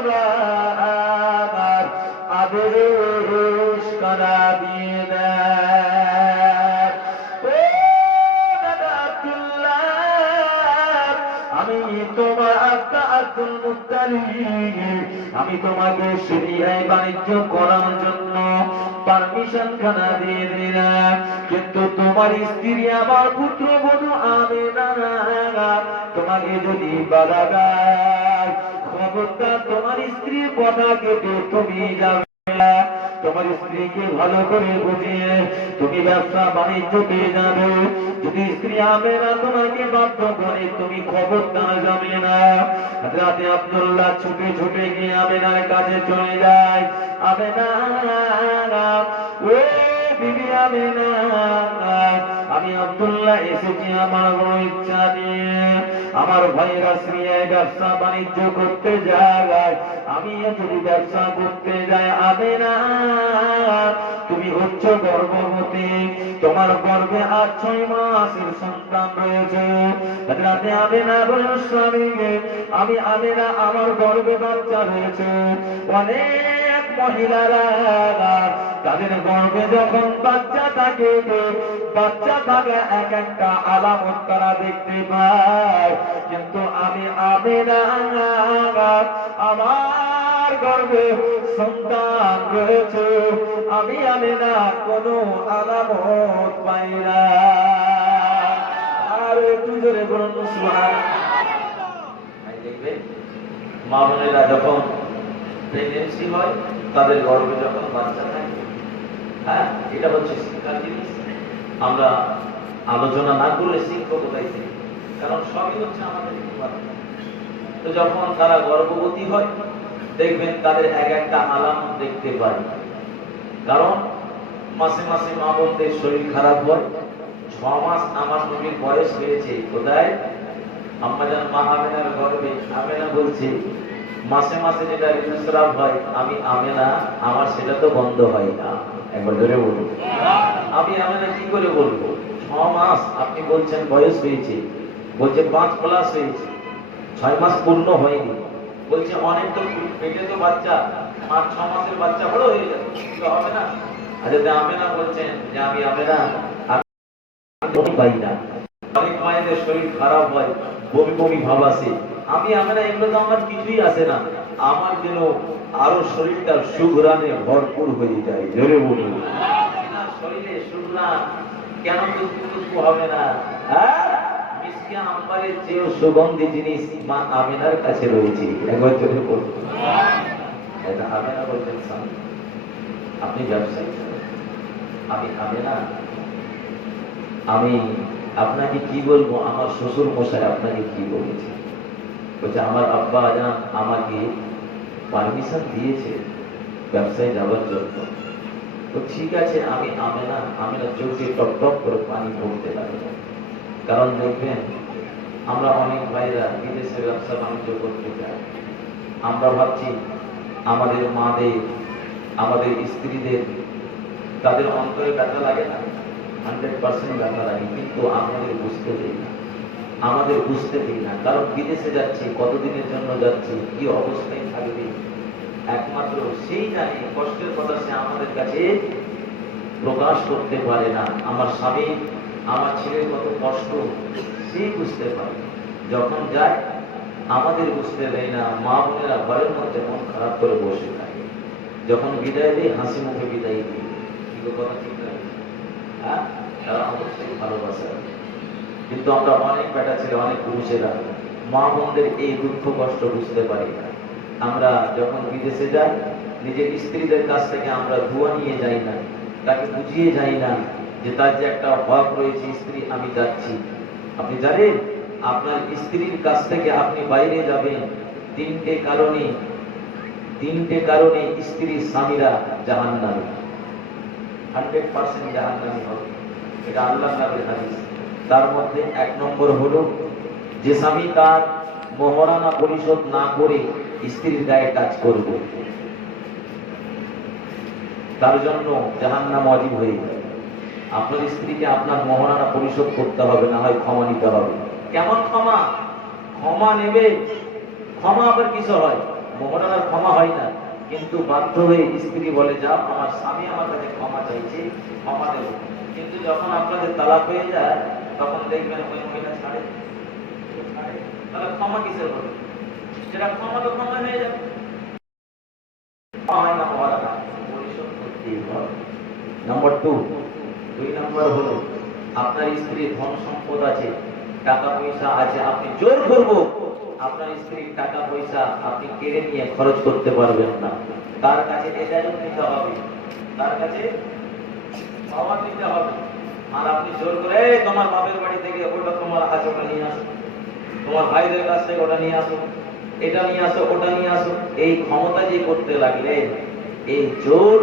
বাবা আমার আদেশ করা দিয়ে দেয়। ও দাদা আব্দুল্লাহ, আমি তোমার আব্বা আব্দুল মুত্তালিব, আমি তোমাকে সিরিয়ায় বাণিজ্য করার জন্য পারমিশন খানা দিয়ে দিলাম, কিন্তু তোমার স্ত্রী আমার পুত্রবধূ আমেনা তোমাকে যদি বাধা দেয়, খবরদার তোমার স্ত্রীর কথা কেটে তুমি যাবে না। তোমার স্ত্রীকে ভালো করে বুঝিয়ে তুমি ব্যবসা বাণিজ্য পেয়ে যাবে। যদি স্ত্রী আমেনা তোমাকে বাধ্য করে, তুমি খবরদার যাবে না। রাতে আব্দুল্লাহ ছুটে ছুটে গিয়ে আমেনার কাছে চলে যায়। আমেনা, ও বিবি আমেনা, আমি আব্দুল্লাহ এসেছি আমার বড় ইচ্ছা নিয়ে। আমার ভাইয়েরা সিরিয়ায় ব্যবসা বাণিজ্য করতে যায়, আমি যদি ব্যবসা করতে যাই, আমেনা তুমি হচ্ছ গর্ভবতী, তোমার গর্ভে আজ 6 মাসের সন্তান রয়েছে। রাতে আমেনা বলেন স্বামীকে, আমি আমেনা আমার গর্ভে বাচ্চা রয়েছে। অনেক মহিলারা তাদের গর্ভে যখন বাচ্চা থাকে, বাচ্চা থাকা এক একটা আলামত তারা দেখতে পায়, কিন্তু আমি আমেনা আমার গর্ভে সন্তান রয়েছে, আমি আমেনা কোনো আলামত পাই না। আর একটু জোরে বলুন সুবহানাল্লাহ। দেখবে মা বোনেরা যখন প্রেগন্যান্সি হয়, তাদের গর্ভে যখন বাচ্চা থাকে, হ্যাঁ, এটা হচ্ছে শিক্ষার জিনিস। আমরা আলোচনা না করলে শিক্ষা কোথায় শিখি? কারণ সবই হচ্ছে আমাদের ইবাদত। তো যখন তারা গর্ভবতী হয়, দেখবেন তাদের এক একটা আলামত দেখতে পাই। কারণ মাসে মাসে মা বোনদের শরীর খারাপ হয়। 6 মাস আমার নবীর বয়স হয়েছে কোথায়? আম্মাজান মা আমেনার গর্ভে। আমেনা বলছে মাসে মাসে যেটা ঋতুস্রাব হয়, আমি আমেনা আমার সেটা তো বন্ধ হয় না। একবার ধরে বলুন, আমি আমেনা কি করে বলবো? 6 মাস আপনি বলছেন বয়স হয়েছে, বলছে 5+ হয়েছে, 6 মাস পূর্ণ হয়নি। বলছে অনেক তো পেটে তো বাচ্চা, 5-6 মাসের বাচ্চা বড় হয়ে যাবে, হবে না? আচ্ছা, আমেনা বলছেন যে আমি আমেনা আমি পাই না। অনেক মায়েদের শরীর খারাপ হয়, বমি বমি ভাব আসে, আমি আমেনা এগুলো তো আমার কিছুই আসে না, আমার যেন আরো শরীরটা সুঘ্রাণে ভরপুর হয়ে যায়। জোরে বলুন, শরীরে সুঘ্রাণ কেন টুকটুকু হবে না? হ্যাঁ, মিসকে আম্বারের চেয়েও সুগন্ধি জিনিস মা আমেনার কাছে রয়েছে। একবার জোরে বলুন। এটা আমেনা বলতেন, আপনি ব্যবসায়ী, আমি আমেনা, আমি আপনাকে কি বলবো, আমার শ্বশুর মশাই আপনাকে কি বলেছে? বলছে আমার আব্বা জান আমাকে পারমিশন দিয়েছে ব্যবসায় যাওয়ার জন্য। তো ঠিক আছে, আমি আমেনা চোখে টপ টপ করে পানি পড়তে লাগলো। কারণ দেখবেন আমরা অনেক ভাইরা বিদেশে ব্যবসা বাণিজ্য করতে চাই, আমরা ভাবছি আমাদের মাদের, আমাদের স্ত্রীদের, তাদের অন্তরে ব্যথা লাগে না? 100% ব্যথা লাগে, কিন্তু আমাদের বুঝতে দিই না, আমাদের বুঝতে দিই না। কারণ বিদেশে যাচ্ছি, কতদিনের জন্য যাচ্ছি, কি অবস্থায় থাকবে, একমাত্র সেই জানে। কষ্টের কথা সে আমাদের কাছে প্রকাশ করতে পারে না। আমার স্বামী, আমার ছেলের কত কষ্ট সে বুঝতে পারে। যখন যায় আমাদের বুঝতে দেয় না। মা বোনেরা ঘরের মধ্যে মন খারাপ করে বসে থাকে। যখন বিদায় দিই হাসি মুখে বিদায় দিই, কিন্তু কথা ঠিক লাগে, হ্যাঁ, তারা অবশ্যই ভালোবাসে। কিন্তু আমরা অনেক বেটা ছেলে, অনেক পুরুষেরা মা বোনদের এই দুঃখ কষ্ট বুঝতে পারি না। আমরা যখন বিদেশে যাই, নিজের স্ত্রীদের কাছ থেকে আমরা দোয়া নিয়ে যাই না, তাকে বুঝিয়ে যাই না যে তার যে একটা হক রয়েছে, স্ত্রী আমি যাচ্ছি। আপনি জানেন আপনার স্ত্রীর কাছ থেকে আপনি বাইরে যাবেন, 3টে কারণে স্ত্রীর স্বামীরা জাহান্নামী, 100% জাহান্নামী হবে। এটা আল্লাহর নবীর হাদিস। তার মধ্যে 1 নম্বর হলো যে স্বামী তার মোহরানা পরিশোধ না করে স্ত্রীর গায়ে টাচ করবে, তার জন্য জাহান্নাম ওয়াজিব হয়ে যাবে। আপনার স্ত্রীকে আপনার মোহরানা পরিশোধ করতে হবে, না হয় ক্ষমা নিতে হবে। কেমন ক্ষমা? ক্ষমা নেবে, ক্ষমা আবার কিছু হয়, মোহরানার ক্ষমা হয় না, কিন্তু বাধ্য হয়ে স্ত্রী বলে, যা আমার স্বামী আমার কাছে ক্ষমা চাইছে, ক্ষমা দেব। কিন্তু যখন আপনাদের তালাক হয়ে যায় তখন দেখবেন ওই মহিলা ছাড়ে। তাহলে ক্ষমা কিসের হবে? যেটা ক্ষমা তো ক্ষমা হয়ে যাবে, হয় না মোহরানা পরিশোধ করতেই হবে। নম্বর 2 নম্বর হলো আপনার স্ত্রীর ধন সম্পদ আছে, টাকা পয়সা আছে, আপনি জোর করবো আপনার স্ত্রীর টাকা পয়সা আপনি কেড়ে নিয়ে খরচ করতে পারবেন না। তার কাছে এজাজত নিতে হবে, তার কাছে পাওয়ার নিতে হবে। আর আপনি জোর করে তোমার বাপের বাড়ি থেকে ওটা তোমার কাছে ওটা নিয়ে আসো, তোমার ভাইদের কাছ থেকে ওটা নিয়ে আসো, এটা নিয়ে আসো, ওটা নিয়ে আসো, এই ক্ষমতা যে করতে লাগলে, এই জোর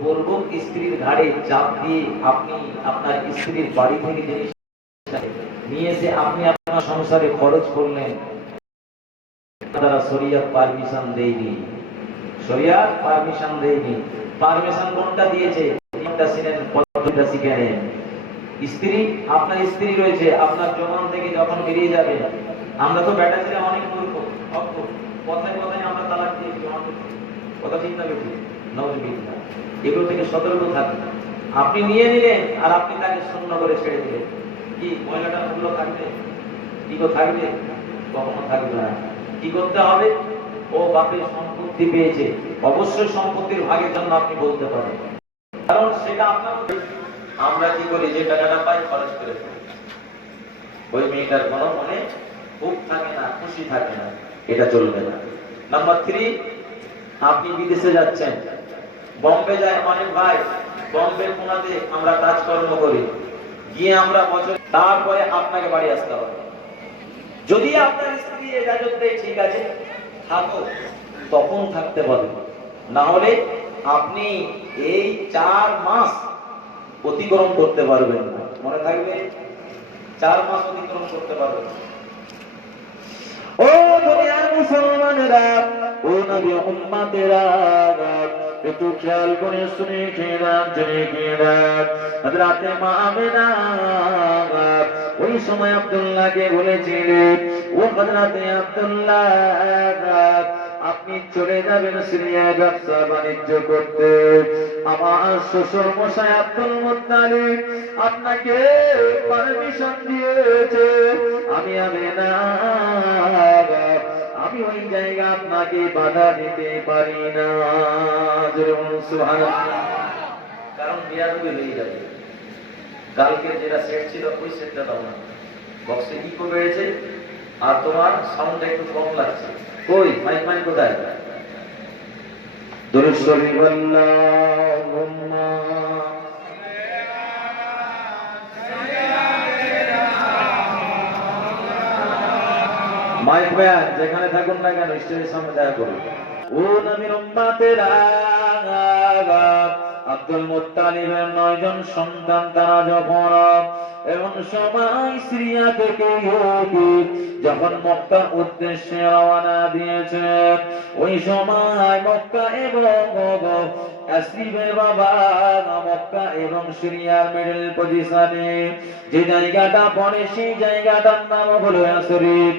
পূর্বক স্ত্রীর ঘাড়ে চাপ দিয়ে আপনি আপনার স্ত্রীর বাড়ি থেকে জিনিস নিয়ে এসে আপনি আপনার সংসারে খরচ করলেন, তারা শরিয়ত পারমিশন দেয়নি, শরিয়ত পারমিশন দেয়নি। পারমিশন কোনটা দিয়েছে? তিনটা শুনেন, পদ্ধতিটা শিখে নেন। স্ত্রী, আপনার স্ত্রী রয়েছে, আপনার জবান থেকে যখন বেরিয়ে যাবে, আমরা তো বেটা ছেলে অনেক মূর্খ, কথায় কথায় আমরা তালাক দিয়ে কথা ঠিক না বেশি নজবিল্লা, এগুলো থেকে সতর্ক থাকবেন। আপনি নিয়ে নিলেন আর আপনি তাকে শূন্য করে ছেড়ে দিলেন, কি মহিলাটার মূল্য থাকবে? কি থাকবে? কখনো থাকবে না। কি করতে হবে? ও বাপের সম্পত্তি পেয়েছে, অবশ্যই সম্পত্তির ভাগের জন্য আপনি বলতে পারেন, কারণ সেটা আপনার। আমরা কি করি? যে টাকাটা পাই খরচ করে ফেলি, ওই মেয়েটার কোনো মনে খুব থাকে না, খুশি থাকে না, এটা চলবে না। নাম্বার 3, আপনি বিদেশে যাচ্ছেন, বম্বে যায় অনেক ভাই, বম্বে পুনাতে আমরা কাজকর্ম করি, গিয়ে আমরা বছর, তারপরে আপনাকে বাড়ি আসতে হবে। যদি আপনার স্ত্রী এজাজত দেয়, ঠিক আছে থাকো, তখন থাকতে পারবে, না হলে আপনি এই 4 মাস অতিক্রম করতে পারবেন না। মনে থাকবে, 4 মাস অতিক্রম করতে পারবেন। ও দুনিয়ার মুসলমানেরা, ও নবী উম্মতেরা, একটু খেয়াল করে শুনে খেলাম, জেনে খেলাম। হযরতে মা আমেনা ওই সময় আব্দুল্লাহকে বলেছিলেন, ও হযরতে আব্দুল্লাহ, আপনি চলে যাবেন সিরিয়ায় ব্যবসা বাণিজ্য করতে। আমার শ্বশুর মশাই আব্দুল মুত্তালিব আপনাকে পারমিশন দিয়েছে, আমি আমেনা আমি ওই জায়গা আপনাকে বাধা দিতে পারি না। কারণ বিয়াদবি হয়ে যাবে। কালকে যেটা সেট ছিল ওই সেটটা দাও না, বক্সে ইকো বেড়েছে আর তোমার সাউন্ডটা একটু কম লাগছে। কই মাইক কোথায়? দুরূদ শরীফ আল্লাহুম্মা মাইক ভাই যেখানে থাকুন না কেন স্টেজের সামনে দেখা করুন। ও নবীর উম্মতেরা, আব্দুল মুত্তালিবের 9 জন সন্তান, তারা যখন এবং সবাই সিরিয়া থেকে যখন মক্কার উদ্দেশ্যে রওনা দিয়েছে, ওই সময় মক্কা এবং আসরিফের বাবা মক্কা এবং সিরিয়ার মিডল পজিশনে যে জায়গাটা পড়ে, সেই জায়গাটার নাম হলো আসরিফ।